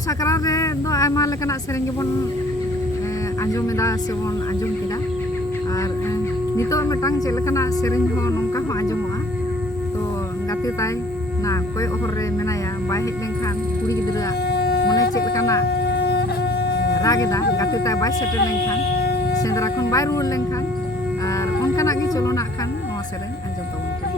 साकरात रे दो आयमा लेकाना सेरेंग गेबोन आंजोमेदा सेबोन आंजोम केदा और नितो मिटांग चे लेकाना सेरेंग हो नोंका हो आंजोमोआ तो गाते ताई ना कोई ओहर रे मेनाया बाय हेज लेनखान कुड़ी गिदरा मने चे लेकाना रागेदा गाते ताई बाय सेटल लेनखान सेंद्रा खन बाय रुल लेनखान और उनकाना गे चलो ना खान नोआ सेरेंग आंजोम ताबोन